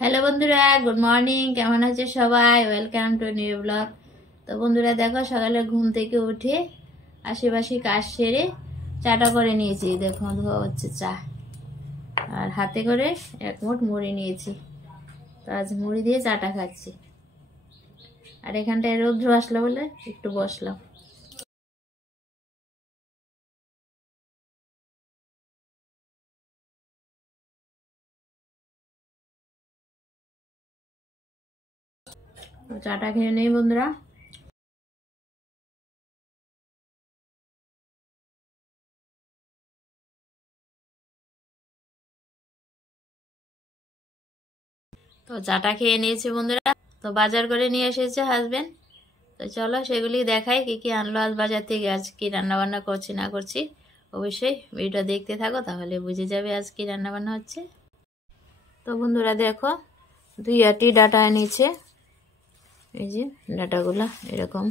Hello বন্ধুরা, good morning. কেমন আছে সবাই? Welcome to new blog. তো বন্ধুরা দেখো, সকালে ঘুম থেকে উঠে আশেপাশে কাজ সেরে চাটা করে নিয়েছি। দেখো ধোয়া হচ্ছে চা, আর হাতে করে এক মুঠ মুড়ি নিয়েছি। তো আজ মুড়ি দিয়ে চাটা খাচ্ছি। আর এখানটায় রৌদ্র আসলো বলে একটু বসলাম। চাটা খেয়ে নেই বন্ধুরা। তো চাটা খেয়ে নিয়েছি বন্ধুরা। তো বাজার করে নিয়ে এসেছে হাজবেন্ড। তো চলো সেগুলি দেখাই, কি কি আনলো আজ বাজার থেকে, আজ কি রান্না বান্না করছি না করছি। অবশ্যই ভিডিওটা দেখতে থাকো, তাহলে বুঝে যাবে আজ কি রান্না বান্না হচ্ছে। তো বন্ধুরা দেখো, 2 আটি ডাটা এনেছে। এই যে ডাটাগুলা এরকম,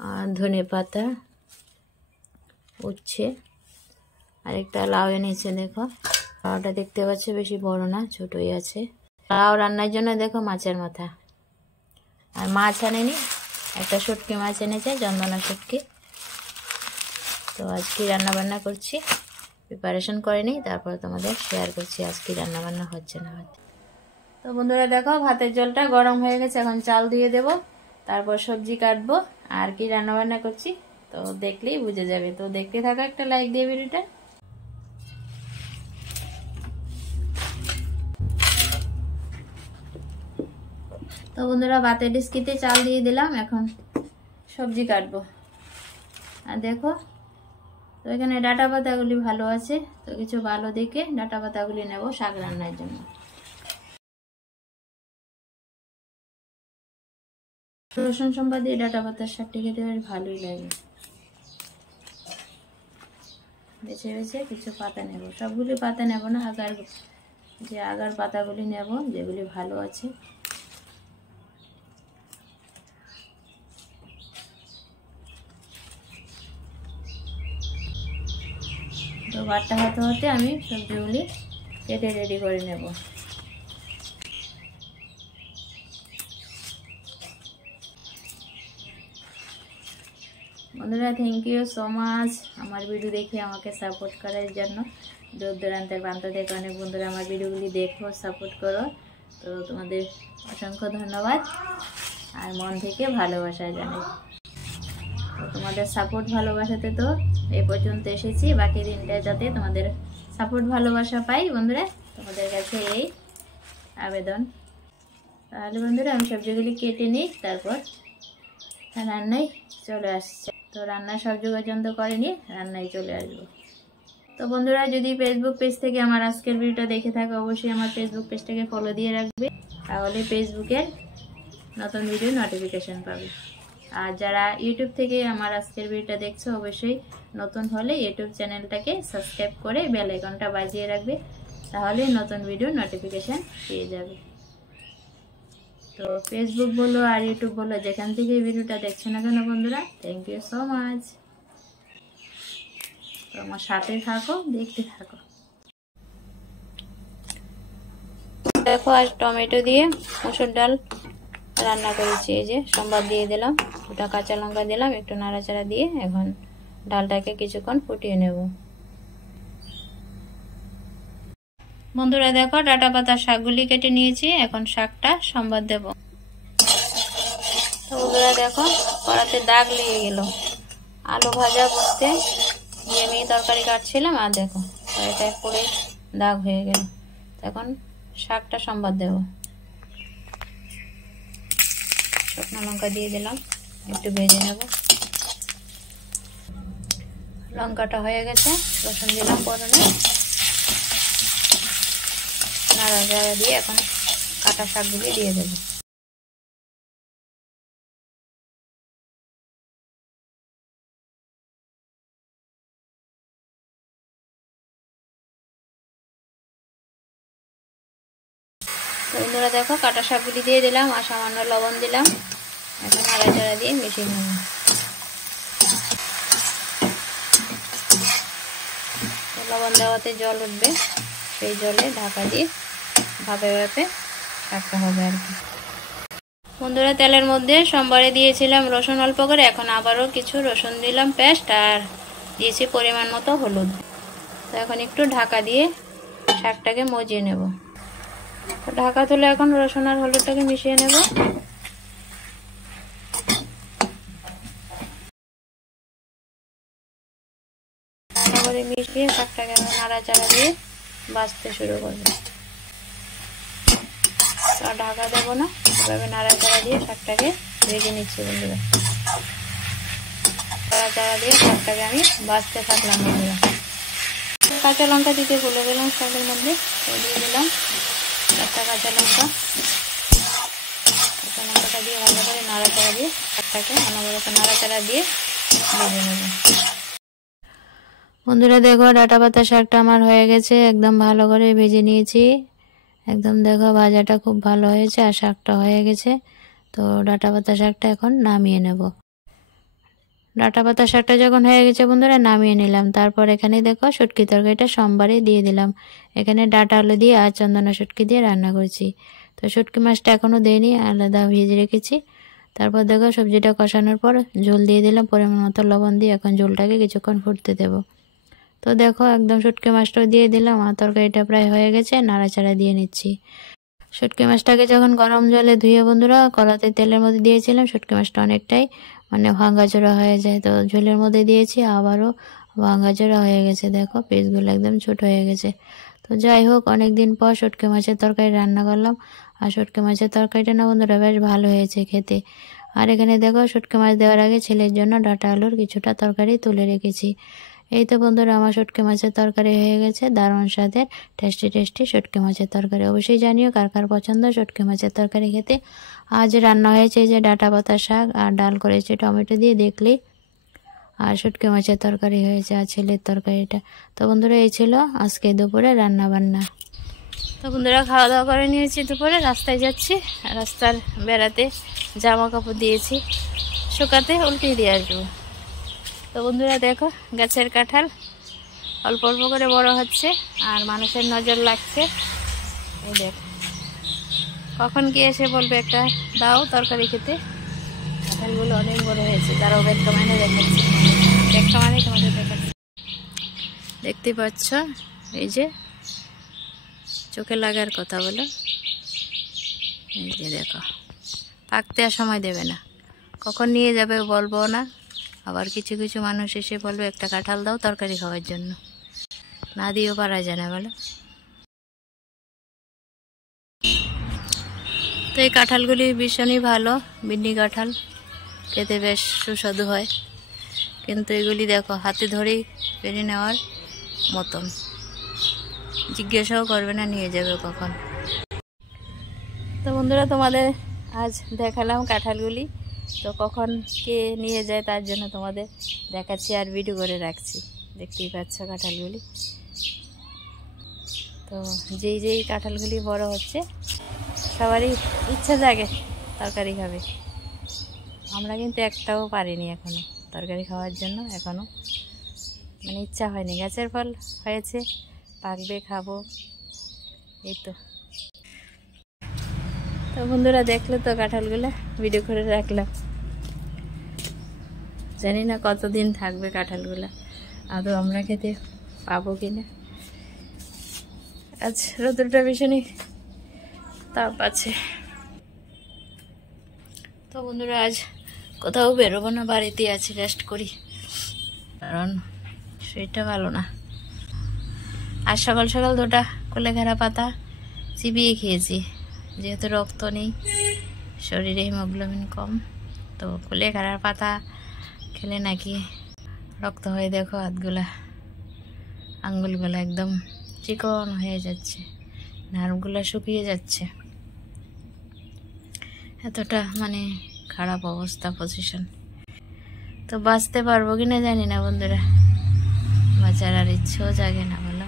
আর ধনে পাতা, উচ্ছে, আর একটা লাউ এনেছে। দেখো লাউটা দেখতে পাচ্ছ, বেশি বড় না, ছোটই আছে। লাউ রান্নার জন্য দেখো মাছের মাথা, আর মাছ আনেনি, একটা শুটকি মাছ এনেছে, চন্দনা শুটকি। তো আজ কি রান্না বান্না করছি প্রিপারেশন করে নিই, তারপর তোমাদের শেয়ার করছি আজ কি রান্না বান্না হচ্ছে না হচ্ছে। তো বন্ধুরা দেখো, ভাতের জলটা গরম হয়ে গেছে, এখন চাল দিয়ে দেব, তারপর সবজি কাটবো। আর কি রান্না বান্না করছি তো দেখলেই বুঝে যাবে। তো দেখতে থাকো, একটা লাইক দিয়ে ভিডিওটা। তো বন্ধুরা ভাতের ডিস্কিতে চাল দিয়ে দিলাম, এখন সবজি কাটবো। আর দেখো, তো এখানে ডাঁটা পাতাগুলি ভালো আছে, তো কিছু ভালো দেখে ডাঁটা পাতাগুলি নেব শাক রান্নার জন্য। রসুন সম্বাদ দিয়ে ডাঁটা পাতার শাকটি খেতে বেশ ভালোই লাগে। বেছে বেছে কিছু পাতা নেব, সবগুলি পাতা নেব না, আগার পাতাগুলি নেব, যেগুলি ভালো আছে। তো বাটটা হতে হতে আমি সবজিগুলি কেটে রেডি করে নেব। বন্ধুরা থ্যাংক ইউ সো মাচ আমার ভিডিও দেখে আমাকে সাপোর্ট করার জন্য। দূর দূরান্তের প্রান্ত থেকে অনেক বন্ধুরা আমার ভিডিওগুলি দেখো, সাপোর্ট করো। তো তোমাদের অসংখ্য ধন্যবাদ, আর মন থেকে ভালোবাসা জানাই। তো তোমাদের সাপোর্ট ভালোবাসাতে তো এই পর্যন্ত এসেছি, বাকি দিনটা যাতে তোমাদের সাপোর্ট ভালোবাসা পাই বন্ধুরা, তোমাদের কাছে এই আবেদন। তাহলে বন্ধুরা আমি সবজিগুলি কেটে নিই, তারপর রান্নায় চলে আসছে। তো রান্না সব যোগাযন্ত্র করে নিয়ে রান্নায় চলে আসবো। তো বন্ধুরা যদি ফেসবুক পেজ থেকে আমার আজকের ভিডিওটা দেখে থাকো, অবশ্যই আমার ফেসবুক পেজটাকে ফলো দিয়ে রাখবে, তাহলে ফেসবুকের নতুন ভিডিও নোটিফিকেশন পাবে। আর যারা ইউটিউব থেকে আমার আজকের ভিডিওটা দেখছো, অবশ্যই নতুন হলে ইউটিউব চ্যানেলটাকে সাবস্ক্রাইব করে বেল আইকনটা বাজিয়ে রাখবে, তাহলে নতুন ভিডিও নোটিফিকেশন পেয়ে যাবে। তো ফেসবুক বলো আর ইউটিউব বলো, যেখান থেকে ভিডিওটা দেখছো না কেন বন্ধুরা, থ্যাংক ইউ সো মাচ। তো আমার সাথে থাকো, দেখতে থাকো। দেখো আজ টমেটো দিয়ে মসুর ডাল রান্না করেছি। এই যে সম্বাদ দিয়ে দিলাম, 2টা কাঁচা লঙ্কা দিলাম, একটু নাড়াচাড়া দিয়ে এখন ডালটাকে কিছুক্ষণ ফুটিয়ে নেব। বন্ধুরা দেখো, ডাঁটা পাতার শাকগুলি কেটে নিয়েছি, এখন শাকটা সম্বাদ দেব। তো বন্ধুরা দেখো, কড়াতে দাগ লেগে গেল। আলু ভাজা বসতে গিয়ে আমি তরকারি কাটছিলাম, আর দেখো কড়াইটা পুরো দাগ হয়ে গেল। এখন শাকটা সম্বাদ দেব। শুকনো লঙ্কা দিয়ে দিলাম, একটু ভেজে নেব। লঙ্কাটা হয়ে গেছে, রসুন দিলাম ফোড়নে, নাড়াচাড়া দিয়ে এখন কাটা শাকগুলি দিয়ে দেবো। বন্ধুরা দেখো, কাটা শাকগুলি দিয়ে দিলাম, আর সামান্য লবণ দিলাম, এখন নাড়াচাড়া দিয়ে মিশিয়ে নেব। লবণ দেওয়াতে জল উঠবে, সেই জলে ঢাকা দিয়ে ভাবে ভাবে শাকটা হবে আর কি। বন্ধুরা তেলের মধ্যে সোমবারে দিয়েছিলাম রসুন অল্প করে, এখন আবারও কিছু রসুন দিলাম পেস্ট, আর দিয়েছি পরিমাণ মতো হলুদ। তো এখন একটু ঢাকা দিয়ে শাকটাকে মজিয়ে নেব। তো ঢাকা তুলে এখন রসুন আর হলুদটাকে মিশিয়ে নেব। তারপরে মিশিয়ে শাকটাকে নাড়াচাড়া দিয়ে ভাজতে শুরু করবো। আর ঢাকা দেবো না, এভাবে নাড়াচাড়া দিয়ে শাকটাকে ভেজে নিচ্ছি বন্ধুরা। নাড়াচাড়া দিয়ে শাকটাকে আমি ভাজতে থাকলাম বন্ধুরা। কাঁচা লঙ্কা দিতে ভুলে গেলাম শাকের মধ্যে, দিয়ে দিলাম একটা কাঁচা লঙ্কা। কাঁচা লঙ্কাটা দিয়ে ভালো করে নাড়াচাড়া দিয়ে শাকটাকে অনবরত নাড়াচাড়া দিয়ে ভেজে নেব বন্ধুরা। দেখো ডাঁটা পাতা শাকটা আমার হয়ে গেছে, একদম ভালো করে ভেজে নিয়েছি। একদম দেখো ভাজাটা খুব ভালো হয়েছে আর শাকটা হয়ে গেছে। তো ডাঁটা পাতা শাকটা এখন নামিয়ে নেব। ডাঁটা পাতা শাকটা যখন হয়ে গেছে বন্ধুরা নামিয়ে নিলাম। তারপর এখানে দেখো শুটকি তরকারিটা সোমবারে দিয়ে দিলাম। এখানে ডাঁটা আলু দিয়ে আর চন্দনা শুটকি দিয়ে রান্না করছি। তো শুটকি মাছটা এখনও দিইনি, আলাদা ভেজে রেখেছি। তারপর দেখো সবজিটা কষানোর পর ঝোল দিয়ে দিলাম পরিমাণ মতো লবণ দিয়ে। এখন ঝোলটাকে কিছুক্ষণ ফুটতে দেবো। তো দেখো একদম শুটকি মাছটাও দিয়ে দিলাম আর তরকারিটা প্রায় হয়ে গেছে, নাড়াচাড়া দিয়ে নিচ্ছি। শুটকি মাছটাকে যখন গরম জলে ধুয়ে বন্ধুরা কড়াতে তেলের মধ্যে দিয়েছিলাম, শুটকি মাছটা অনেকটাই ভাঙাচোরা হয়ে যায়। তো ঝোলের মধ্যে দিয়েছি, আবারও ভাঙাচোরা হয়ে গেছে। দেখো পিসগুলো একদম ছোট হয়ে গেছে। তো যাই হোক, অনেকদিন পর শুটকি মাছের তরকারি রান্না করলাম। আর শুটকি মাছের তরকারিটা না বন্ধুরা বেশ ভালো হয়েছে খেতে। আর এখানে দেখো শুটকি মাছ দেওয়ার আগে ছেলের জন্য ডাঁটা আলুর কিছুটা তরকারি তুলে রেখেছি। এই তো বন্ধুরা আমার শুটকি মাছের তরকারি হয়ে গেছে, দারুণ স্বাদের টেস্টি শুটকি মাছের তরকারি। অবশ্যই জানিও কার কার পছন্দ শুটকি মাছের তরকারি খেতে। আজ রান্না হয়েছে যে ডাঁটা পাতা শাক আর ডাল করেছে টমেটো দিয়ে, দেখলেই। আর শুটকি মাছের তরকারি হয়েছে আর ছেলের তরকারিটা। তো বন্ধুরা এই ছিল আজকে দুপুরে রান্না বান্না। তো বন্ধুরা খাওয়া দাওয়া করে নিয়েছি, দুপুরে রাস্তায় যাচ্ছি। রাস্তার বেড়াতে জামা কাপড় দিয়েছি শুকাতে, উল্টিয়ে দিয়ে আসবো। তো বন্ধুরা দেখো গাছের কাঁঠাল অল্প অল্প করে বড় হচ্ছে আর মানুষের নজর লাগছে। এই দেখ কখন কি এসে বলবে একটা দাও তরকারি খেতে। কাঁঠালগুলো অনেক বড় হয়েছে, তারাও ব্যাগ কমানে দেখাচ্ছি, ব্যাগ কমানে তোমাদের দেখাচ্ছি। দেখতে পাচ্ছ এই যে চোখে লাগার কথা বলো, এই যে দেখো পাকতে আর সময় দেবে না, কখন নিয়ে যাবে বলবো না। আবার কিছু কিছু মানুষ এসে বলবে একটা কাঁঠাল দাও তরকারি খাওয়ার জন্য, না দিয়েও পারা যায় না বলো। তো এই কাঁঠালগুলি ভীষণই ভালো, বিন্নি কাঁঠাল খেতে বেশ সুস্বাদু হয়। কিন্তু এগুলি দেখো হাতে ধরেই পেরে নেওয়ার মতন, জিজ্ঞাসাও করবে না নিয়ে যাবে কখন। তো বন্ধুরা তোমাদের আজ দেখালাম কাঁঠালগুলি। তো কখন কে নিয়ে যায় তার জন্য তোমাদের দেখাচ্ছি আর ভিডিও করে রাখছি। দেখতেই পাচ্ছ কাঁঠালগুলি। তো যেই কাঁঠালগুলি বড় হচ্ছে সবারই ইচ্ছা জাগে তরকারি খাবে। আমরা কিন্তু একটাও পারিনি এখনো তরকারি খাওয়ার জন্য, এখনো ইচ্ছা হয়নি। গাছের ফল হয়েছে, পাকবে খাবো, এই তো। তো বন্ধুরা দেখলে তো কাঁঠালগুলো ভিডিও করে রাখলাম। জানি না কতদিন থাকবে কাঁঠালগুলো, আদৌ আমরা খেতে পাবো কিনা। আজ রোদটা ভীষণই তাপ আছে। তো বন্ধুরা আজ কোথাও বেরোবো না, বাড়িতে আছি, রেস্ট করি, কারণ শরীরটা ভালো না। আর সকাল সকাল দুটা কুলেখাড়া পাতা চিবিয়ে খেয়েছি, যেহেতু রক্ত নেই শরীরে, হিমোগ্লোবিন কম। তো কুলেখাড়ার পাতা খেলে নাকি রক্ত হয়ে দেখো হাতগুলা আঙ্গুলগুলো একদম চিকন হয়ে যাচ্ছে, নার্ভগুলো শুকিয়ে যাচ্ছে, এতটা খারাপ অবস্থা পজিশন। তো বাঁচতে পারবো কিনা জানি না বন্ধুরা, বাঁচার আর ইচ্ছেও জাগে না বলো।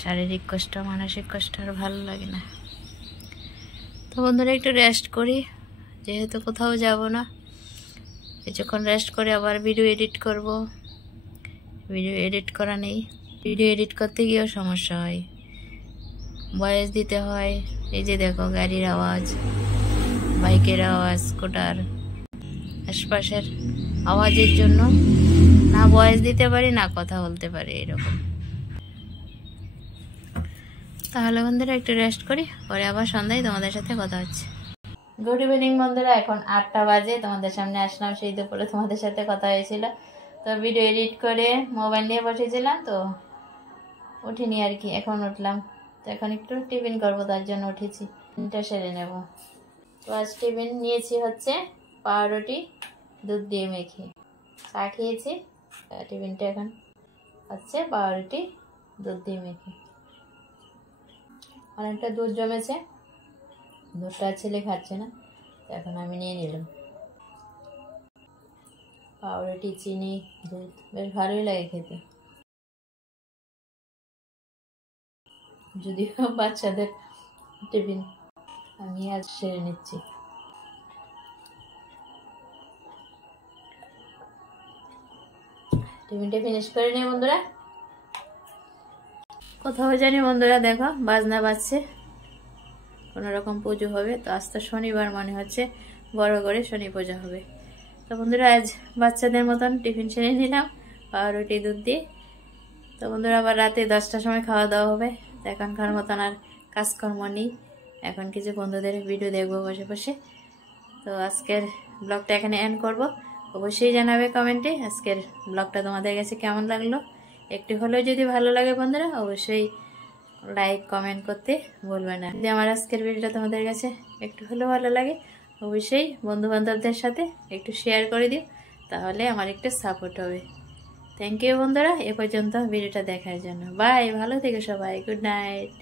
শারীরিক কষ্ট মানসিক কষ্ট আর ভালো লাগে না। তো বন্ধুরা একটু রেস্ট করি, যেহেতু কোথাও যাব না, কিছুক্ষণ রেস্ট করে আবার ভিডিও এডিট করব। ভিডিও এডিট করা নেই, ভিডিও এডিট করতে গিয়েও সমস্যা হয়, ভয়েস দিতে হয়। এই যে দেখো গাড়ির আওয়াজ, বাইকের আওয়াজ, স্কুটার, আশপাশের আওয়াজের জন্য না ভয়েস দিতে পারি না কথা বলতে পারি এরকম। তাহলে বন্ধুরা একটু রেস্ট করি, পরে আবার সন্ধ্যায় তোমাদের সাথে কথা হচ্ছে। গুড ইভিনিং বন্ধুরা, এখন 8টা বাজে। তোমাদের সামনে আসলাম, সেই দুপুরে তোমাদের সাথে কথা হয়েছিল। তো ভিডিও এডিট করে মোবাইল নিয়ে বসেছিলাম, তো উঠিনি আর কি, এখন উঠলাম। তো এখন একটু টিফিন করবো, তার জন্য উঠেছি, টিফিনটা সেরে নেব। তো আজ টিফিন নিয়েছি হচ্ছে পাউরুটি দুধ দিয়ে মেখে, চা খেয়েছি। টিফিনটা এখন হচ্ছে পাউরুটি দুধ দিয়ে মেখে। অনেকটা দুধ জমেছে, দুধটা ছেলে খাচ্ছে না, তো এখন আমি নিয়ে নিলাম। পাউরুটি, চিনি, দুধ বেশ ভালোই লাগে খেতে, যদিও বাচ্চাদের টিফিন আমি আজ সেরে নিচ্ছি। টিফিনটা ফিনিশ করে নিই বন্ধুরা। কোথাও জানি বন্ধুরা দেখো বাজনা বাজছে, কোনো রকম পুজো হবে। তো আজ তো শনিবার, মনে হচ্ছে বড় করে শনি পূজা হবে। তো বন্ধুরা আজ বাচ্চাদের মতন টিফিন সেরে নিলাম পাউরুটি দুধ দিয়ে। তো বন্ধুরা আবার রাতে 10টার সময় খাওয়া দাওয়া হবে। তো এখনকার মতন আর কাজকর্ম নেই, এখন কিছু বন্ধুদের ভিডিও দেখবো বসে বসে। তো আজকের ব্লগটা এখানে এন্ড করব। অবশ্যই জানাবে কমেন্টে আজকের ব্লগটা তোমাদের কাছে কেমন লাগলো। একটু হলেও যদি ভালো লাগে বন্ধুরা, অবশ্যই লাইক কমেন্ট করতে ভুলবে না। যদি আমার আজকের ভিডিওটা তোমাদের কাছে একটু হলেও ভালো লাগে, অবশ্যই বন্ধু বান্ধবদের সাথে একটু শেয়ার করে দিও, তাহলে আমার একটু সাপোর্ট হবে। থ্যাংক ইউ বন্ধুরা এ পর্যন্ত ভিডিওটা দেখার জন্য। বাই, ভালো থেকো সবাই, গুড নাইট।